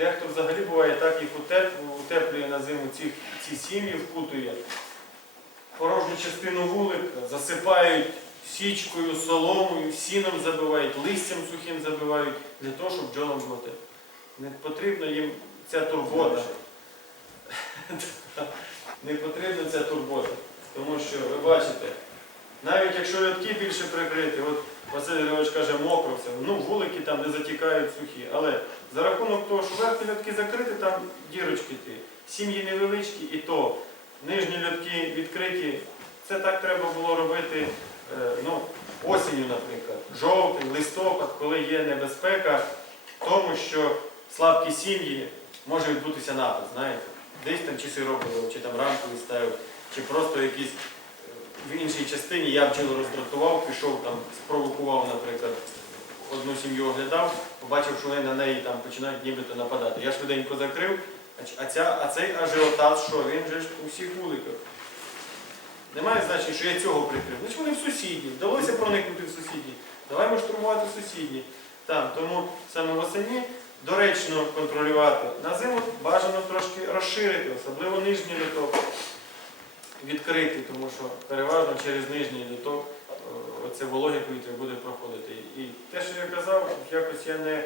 дехто взагалі буває так, їх утеплює на зиму ці, ці сім'ї, вкутує. Порожню частину вулика засипають січкою, соломою, сіном забивають, листям сухим забивають, для того, щоб бджолам було. Не потрібна їм ця турбота. Не потрібна ця турбота. Тому що ви бачите, навіть якщо льотки більше прикриті, от Василь Григорович каже, мокро все, ну вулики там не затікають сухі. Але за рахунок того, що верхні льотки закриті, там дірочки ті, сім'ї невеличкі, і то нижні льотки відкриті. Це так треба було робити е, ну, осінню, наприклад, жовтень, листопад, коли є небезпека в тому, що слабкі сім'ї може відбутися напад, знаєте. Десь там чи сиропово, чи там рамковий ставив, чи просто якісь в іншій частині я бджілу роздратував, пішов там, спровокував, наприклад, одну сім'ю оглядав, побачив, що вони на неї там починають нібито нападати. Я швиденько закрив, а ця, а цей ажіотаж, що він же ж у всіх вуликах. Немає значення, що я цього прикрив. Значить вони в сусідні. Вдалося проникнути в сусідні. Давай штурмувати сусідні. Там, тому саме восені доречно контролювати. На зиму бажано трошки розширити, особливо нижній літок відкрити, тому що переважно через нижній літок е, оце вологе повітря буде проходити. І те, що я казав, якось я не,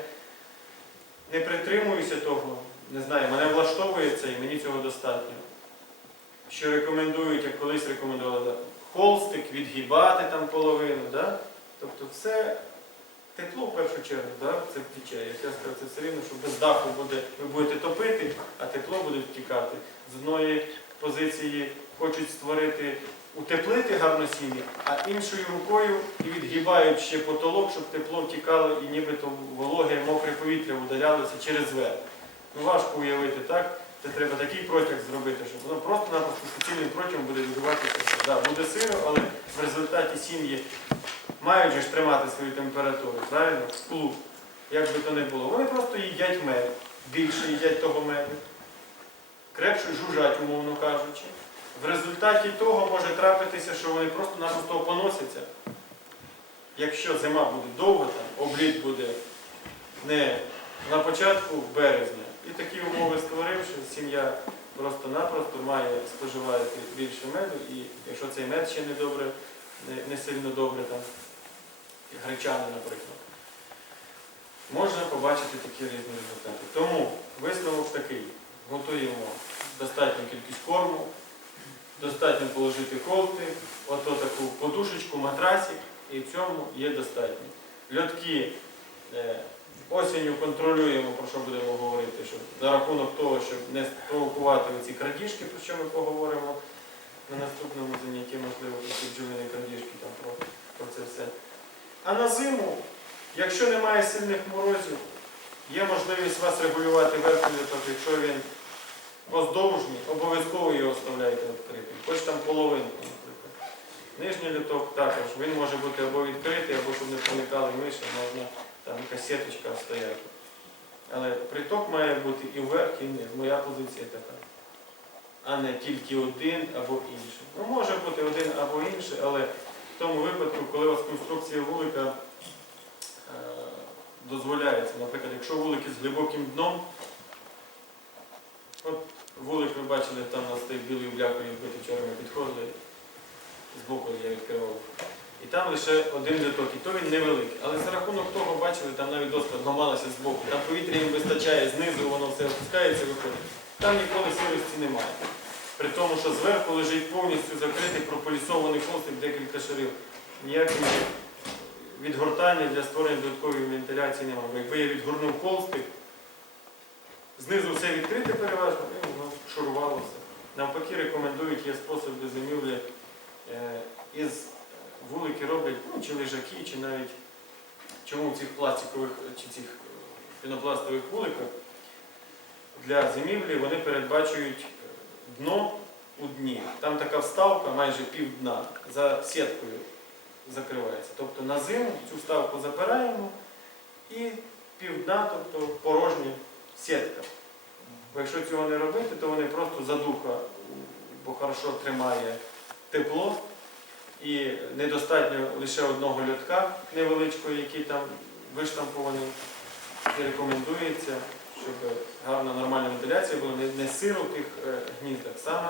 не притримуюся того, не знаю, мене влаштовує це і мені цього достатньо. Що рекомендують, як колись рекомендували, холстик, відгибати там половину, да? тобто все тепло в першу чергу, да? це втіче. Як я сказав, це все рівно, що без даху буде, ви будете топити, а тепло буде втікати. З одної позиції хочуть створити, утеплити гарно сім'ї, а іншою рукою і відгибають ще потолок, щоб тепло втікало і нібито вологе, мокре повітря удалялося через верх. Ну важко уявити так. Це треба такий протяг зробити, щоб воно просто-напросто суцільним протягом буде відбуватися. Да, буде сиро, але в результаті сім'ї мають ж тримати свою температуру, правильно? Клуб. Як би то не було. Вони просто їдять мед, більше їдять того меду, крепше жужжать, умовно кажучи. В результаті того може трапитися, що вони просто-напросто поносяться. Якщо зима буде довга, там, обліт буде не на початку березня. І такі умови створивши, сім'я просто-напросто має споживати більше меду, і якщо цей мед ще не добре, не, сильно добре, там, гречаний, наприклад, можна побачити такі різні результати. Тому висновок такий. Готуємо достатню кількість корму, достатньо положити колти, ото таку подушечку, матрасик, і в цьому є достатньо. Льотки е, осінню контролюємо, про що будемо говорити, за рахунок того, щоб не спровокувати ці крадіжки, про що ми поговоримо на наступному занятті, можливо, бджолині крадіжки, про, про це все. А на зиму, якщо немає сильних морозів, є можливість вас регулювати верхній літок, якщо він поздовжній, обов'язково його оставляйте відкритим. Хоч там половинку, наприклад. Нижній літок також, він може бути або відкритий, або щоб не проникали миші, можна там якась сіточка стояти. Але приток має бути і вверх, і вниз. Моя позиція така. А не тільки один або інший. Ну, може бути один або інший, але в тому випадку, коли у вас конструкція вулика е, дозволяється, наприклад, якщо вулики з глибоким дном, вулик ви бачили, там у нас стоїть білою блякою, вчора ми підходили, збоку я відкривав. І там лише один літок, і то він невеликий. Але за рахунок того, бачили, там навіть доска зламалася з боку. Там повітря їм вистачає, знизу воно все опускається, виходить. Там ніколи сирості немає. При тому, що зверху лежить повністю закритий прополісований холстик, декілька шарів. Ніякого відгортання для створення додаткової вентиляції немає. Якби я відгорнув холстик, знизу все відкрите переважно, і воно шурувалося. Навпаки, рекомендують, є спосіб до зимівлі е, із вулики роблять, ну, чи лежаки, чи навіть чому в цих пластикових чи цих е, пінопластових вуликах для зимівлі вони передбачують е, дно у дні. Там така вставка майже пів дна за сіткою закривається. Тобто на зиму цю вставку запираємо і пів дна, тобто порожня сітка. Бо якщо цього не робити, то вони просто задуха, бо хорошо тримає тепло. І недостатньо лише одного льотка невеличкого, який там виштампований. І рекомендується, щоб гарна нормальна вентиляція була, не, сиро в тих е, гніздах, саме,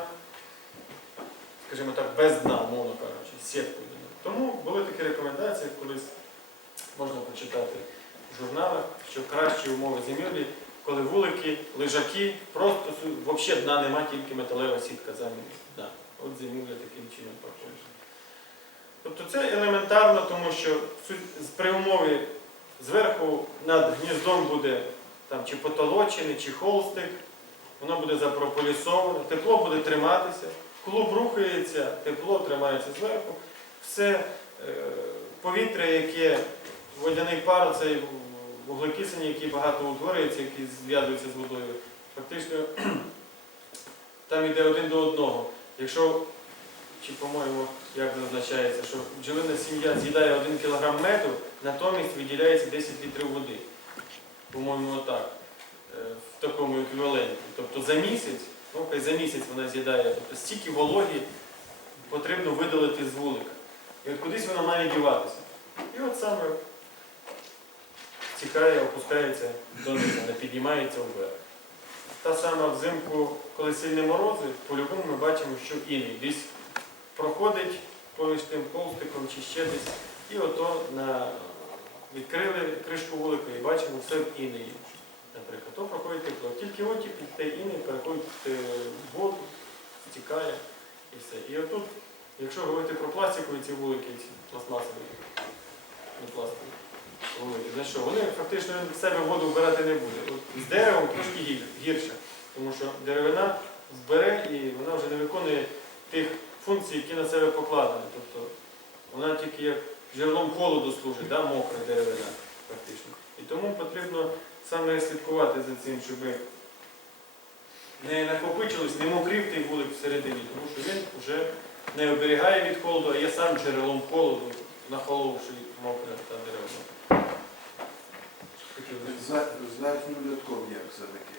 скажімо так, без дна, умовно кажучи, сіткою. Тому були такі рекомендації, колись можна прочитати в журналах, що кращі умови зимівлі, коли вулики, лежаки, просто взагалі дна нема, тільки металева сітка замість. От зимівля таким чином проходить. Тобто це елементарно, тому що при умові зверху над гніздом буде чи потолочений, чи холстик, воно буде запрополісоване, тепло буде триматися, клуб рухається, тепло тримається зверху. Все е, повітря, яке водяний пар, цей вуглекислення, який багато утворюється, який зв'язується з водою, фактично там йде один до одного. Якщо, чи по-моєму, як зазначається, що бджолина сім'я з'їдає 1 кг меду, натомість виділяється 10 літрів води. По-моєму, отак. Е, В такому еквіваленті. Тобто за місяць, ну за місяць вона з'їдає, тобто стільки вологі потрібно видалити з вулика. І от кудись вона має діватися. І от саме тікає, опускається донизу, не піднімається вверх. Та сама взимку, коли сильні морози, по-любому ми бачимо, що іній десь проходить поміж тим ковстиком чи ще десь. І ото на... відкрили кришку вулика і бачимо все в інеї. Наприклад, то проходить тепло. Тільки оті під те іней переходить е, в воду, стікає і все. І отут, якщо говорити про пластикові ці вулики, пластмасові, не пластикові значить що, вони фактично в себе воду вбирати не буде. От з деревом трошки гірше, тому що деревина вбере і вона вже не виконує тих функцій, які на себе покладені. Тобто вона тільки як джерелом холоду служить, да, мокра деревина фактично. І тому потрібно саме слідкувати за цим, щоб не накопичилось, не мокрів той вулик всередині, тому що він вже не оберігає від холоду, а є сам джерелом холоду, нахоловши мокре та деревина. Би- З як все-таки?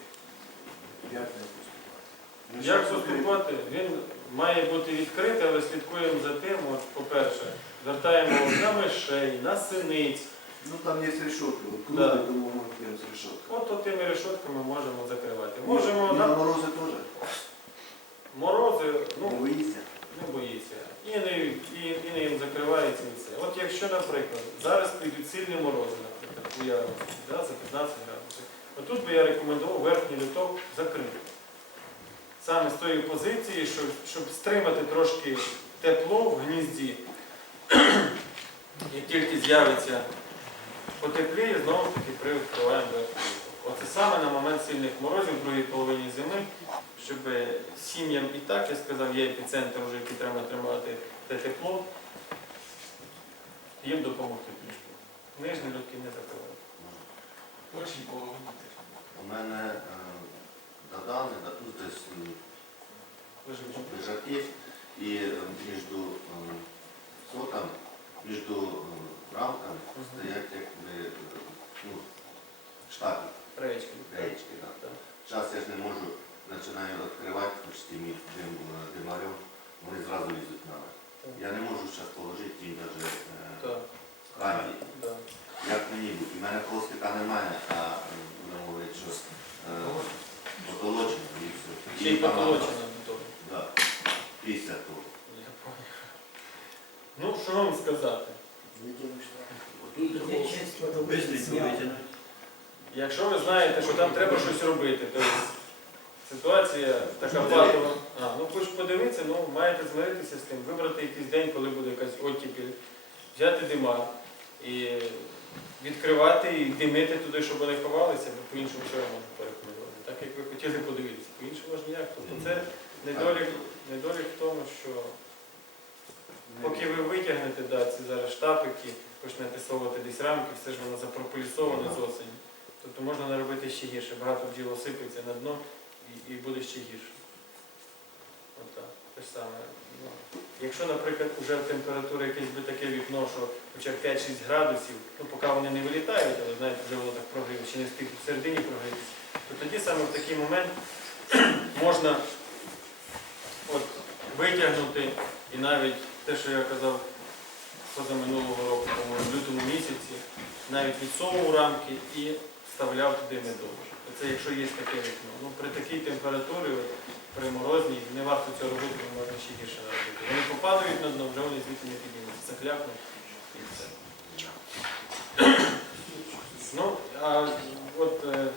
Як не поступати? Ну, Як що поступати? Він має бути відкритий, але слідкуємо за тим, от, по-перше, звертаємо на мишей, на синиць. Ну там є решетка, от Да. круги, тому можна з решетка. От тими решотками можемо закривати. Можемо і на на морози теж? морози, Не ну боїться? не боїться. І не, і, і не їм закривається і все. От якщо, наприклад, зараз підуть сильні морози, уявимо, да, за 15 градусів, отут би я рекомендував верхній люток закрити. Саме з тої позиції, щоб, щоб стримати трошки тепло в гнізді, як тільки з'явиться потепліє, знову ж таки привідкриваємо верхній люток. Оце саме на момент сильних морозів в другій половині зими, щоб сім'ям і так, я сказав, є епіцентр, вже, який треба тримати те тепло, їм допомогти. Нижні льотки не закривають. Першій половині теж. У мене е, додали да, тут десь м, Лежить. лежаки і е, між е, сотами, між е, рамками стоять якби е, ну, штаки, Речки. гаєчки. Да. Так. Зараз я ж не можу, починаю відкривати, хоч тим дим, е, димарем, вони зразу лізуть на мене. Так. Я не можу зараз положити їм навіть Так. Хані. Да. Як мені бути? У мене холстика немає, а вони говорять, що е, потолочено і все. Ще й потолочено до того. Да. Після того. Я понял. Ну, що вам сказати? Якщо ви знаєте, що там треба щось робити, то ситуація така патова. А, ну хоч подивитися, ну маєте змиритися з тим, вибрати якийсь день, коли буде якась оттепіль, взяти дима і відкривати і димити туди, щоб вони ховалися, бо по-іншому що я можу порекомендувати. Так як ви хотіли подивитися, по-іншому ж ніяк. Тобто це недолік, недолік в тому, що поки ви витягнете да, ці зараз штапики, почнете совувати десь рамки, все ж воно запрополісоване з осені. Тобто можна наробити ще гірше. Багато бджіл осипеться на дно і, і буде ще гірше. Отак. Те ж саме. Якщо, наприклад, вже температура якесь би таке вікно, що хоча б 5-6 градусів, ну поки вони не вилітають, але знаєте, вже воно так прогріє, чи не встиг в середині прогрітися, то тоді саме в такий момент можна от, витягнути і навіть те, що я казав позаминулого року, в лютому місяці, навіть відсовував рамки і вставляв туди медовий. Це якщо є таке вікно. Ну, при такій температурі, при морозній, не варто цього робити, бо можна ще гірше наробити. Вони попадають на дно, вже вони звідти не піднімуться. Закляпнуть і все. Ну, а от е,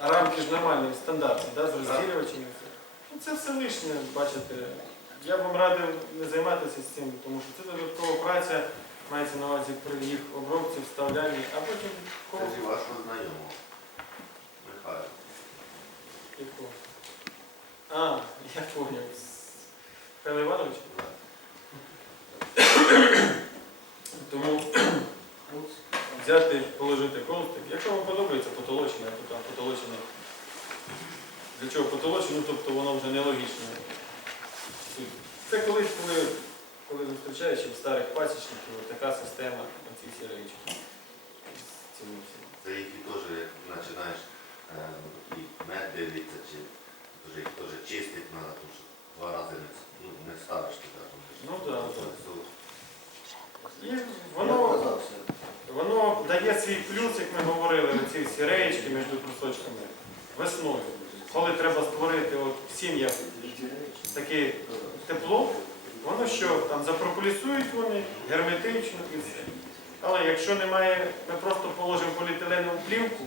а рамки ж нормальні, стандартні, да, з розділювачами. Ну, це все лишнє, бачите. Я б вам радив не займатися з цим, тому що це додаткова праця, мається на увазі при їх обробці, вставлянні, а потім Це зі вашого знайомого. Михайло. Якого? А, я поняв. Михайло Іванович? Тому взяти, положити колстик. Якщо вам подобається потолочне, то там потолочене. Для чого потолочне? Ну тобто воно вже нелогічне. Це колись, коли, коли зустрічаєш старих пасічників, от така система, оці всі речі. Це які теж, як починаєш е, такий мед дивитися, чи теж їх теж чистити треба, тому що два рази не, ну, не ставиш туди. тому що Ну да, да. І воно, воно дає свій плюс, як ми говорили, оці всі реєчки між кусочками весною. Коли треба створити от, в сім'ях таке тепло, воно що, там запрополісують вони герметично і все. Але якщо немає, ми просто положимо поліетиленову плівку,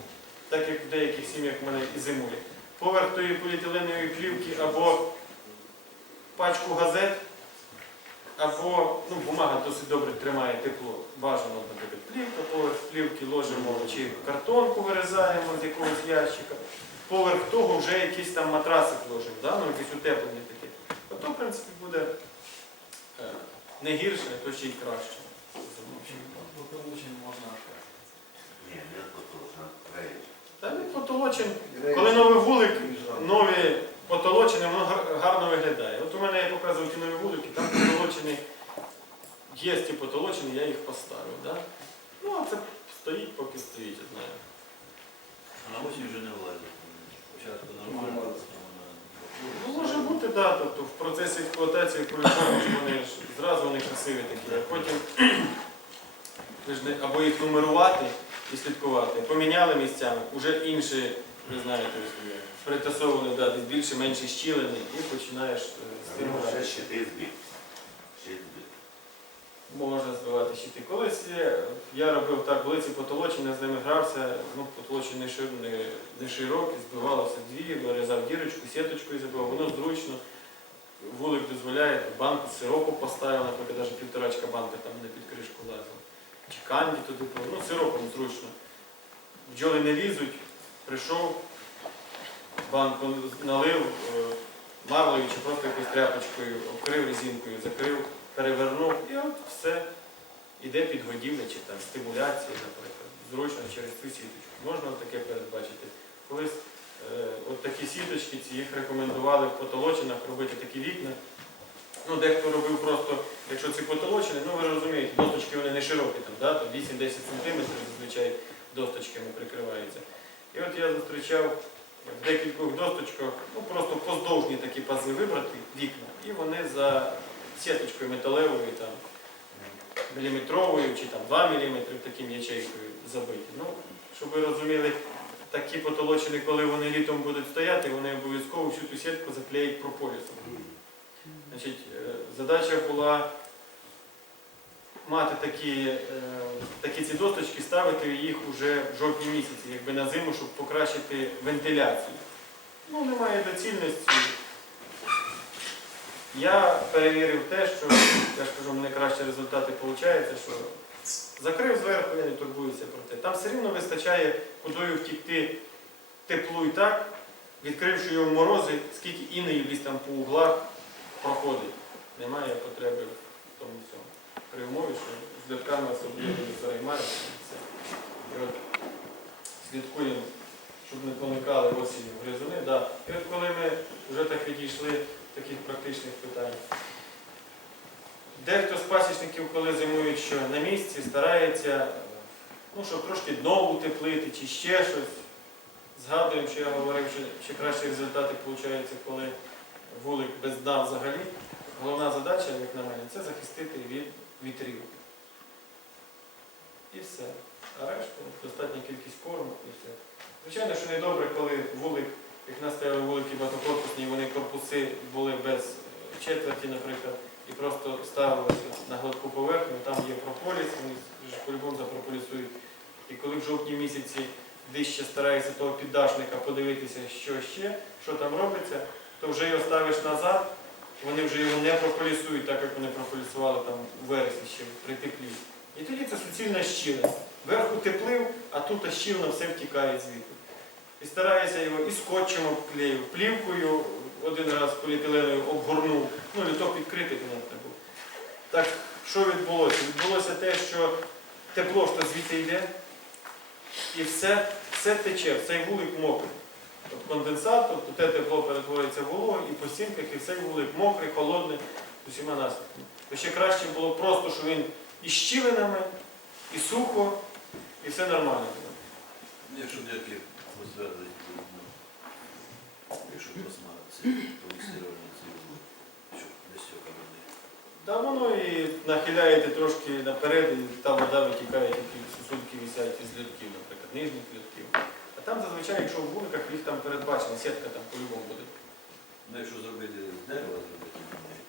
так як в деяких сім'ях в мене і зимує, поверх тої поліетиленової плівки або пачку газет, або ну, бумага досить добре тримає тепло. Бажано, наприклад, плівка, поверх плівки ложимо чи картонку вирізаємо з якогось ящика. Поверх того вже якийсь там матрасик ложимо, да? ну, якесь утеплення таке. Ото, в принципі, буде е, не гірше, а то ще й краще. Можна Ні, не рейч. Та не потолочен. Коли новий вулик, нові потолочені, воно гарно виглядає. От у мене я показував ті нові вулики, там потолочені, є ті потолочені, я їх поставив. Да? Ну, а це стоїть, поки стоїть, я знаю. А на осінь вже не влазить. Спочатку нормально, потім Ну, може бути, так. Да, тобто в процесі експлуатації по-любому ж вони ж зразу вони красиві такі, а потім або їх нумерувати і слідкувати. Поміняли місцями, вже інші, ви знаєте, притасовані да, десь більше, менше щілини, і починаєш е, з тим грати. щити збіг. Можна збивати щити. Колись я, робив так, коли ці потолочені, з ними грався, ну, потолочені не, не, не широкі, збивалося дві, вирізав дірочку, сіточкою забивав, воно зручно. Вулик дозволяє, банку сиропу поставив, наприклад, навіть півторачка банка там не під кришку лазила. Чи канді туди, ну сиропом зручно. Бджоли не лізуть, прийшов, банку налив е, марлею чи просто якоюсь тряпочкою, обкрив резинкою, закрив, перевернув і от все. Іде підгодівля чи там стимуляція, наприклад, зручно через цю сіточку. Можна таке передбачити. Колись е, от такі сіточки, ці їх рекомендували в потолочинах робити такі вікна. Ну, дехто робив просто, якщо ці потолочини, ну ви розумієте, досточки вони не широкі, там, да, там 8-10 см зазвичай досточками прикриваються. І от я зустрічав в декількох досточках, ну просто поздовжні такі пази вибрати вікна, і вони за сіточкою металевою, там, міліметровою чи там 2 мм таким ячейкою забиті. Ну, щоб ви розуміли, такі потолочини, коли вони літом будуть стояти, вони обов'язково всю ту сітку заклеять прополісом. Значить, задача була мати такі, е, такі ці досточки, ставити їх уже в жовтні місяці, якби на зиму, щоб покращити вентиляцію. Ну, немає доцільності. Я перевірив те, що я ж кажу, мене кращі результати виходить, що закрив зверху, я не турбуюся про те. Там все рівно вистачає кудою втікти теплу і так, відкривши його морози, скільки інеї десь там по углах проходить. Немає потреби в тому всьому. При умові, що з льотками особливо переймаємося. і от слідкуємо, щоб не поникали осінню гризуни. Да. І от коли ми вже так відійшли таких практичних питань. Дехто з пасічників, коли зимують, що на місці, старається, ну, щоб трошки дно утеплити чи ще щось. Згадуємо, що я говорив, що ще кращі результати получаються, коли вулик без дна взагалі. Головна задача, як на мене, це захистити від вітрів. І все. А решту достатня кількість корму і все. Звичайно, що не добре, коли вулик, як нас стояли вулики багатокорпусні, вони корпуси були без е, четверті, наприклад, і просто ставилися на гладку поверхню, там є прополіс, вони по-любому запрополісують. І коли в жовтні місяці десь ще стараєшся того піддашника подивитися, що ще, що там робиться, то вже його ставиш назад, вони вже його не прополісують, так як вони прополісували там вересні ще при теплі. І тоді це суцільна щілина. Верху теплив, а тут щілина все втікає звідти. І стараюся його і скотчем обклеїв, плівкою один раз поліетиленою обгорнув, ну літок відкритий понятно був. Так що відбулося? Відбулося те, що тепло ж то звідти йде, і все, все тече, цей вулик мокрий. Конденсат, тобто те тепло перетворюється в вологу, і по стінках, і цей вулик мокрий, холодний, з усіма наслідками. То ще краще було просто, що він і щілинами, і сухо, і все нормально було. Якщо дірки розвернуть, ну, якщо пластмас, це полістирольні ці, щоб без цього води. Та воно і нахиляєте трошки наперед, і та вода витікає, тільки сосудки висять із льотків, наприклад, нижніх льотків. Там зазвичай, якщо в вуликах їх там передбачена, сітка там по-любому буде. Ну, якщо зробити з дерева, зробити,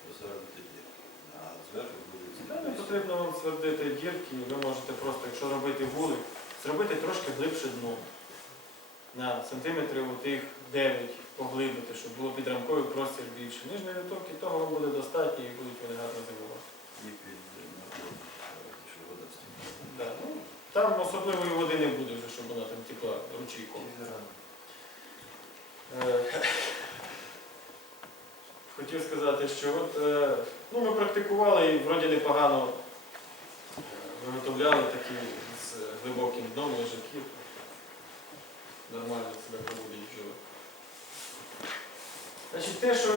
посередити дірки, а зверху буде Та Не потрібно вам свердити дірки, ви можете просто, якщо робити вулик, зробити трошки глибше дно. На сантиметрів тих 9 поглибити, щоб було підрамковий простір більше. Нижньої літовки того буде достатньо і будуть вони гарно зимувати. і під наклон, щоб вода стікала. Да, ну, там особливої води не буде вже, щоб вона там текла ручейком. Е, Хотів сказати, що от, е, ну, ми практикували і вроді непогано е, виготовляли такі з глибоким дном лежаків. Нормально себе проводять жили. Значить, те, що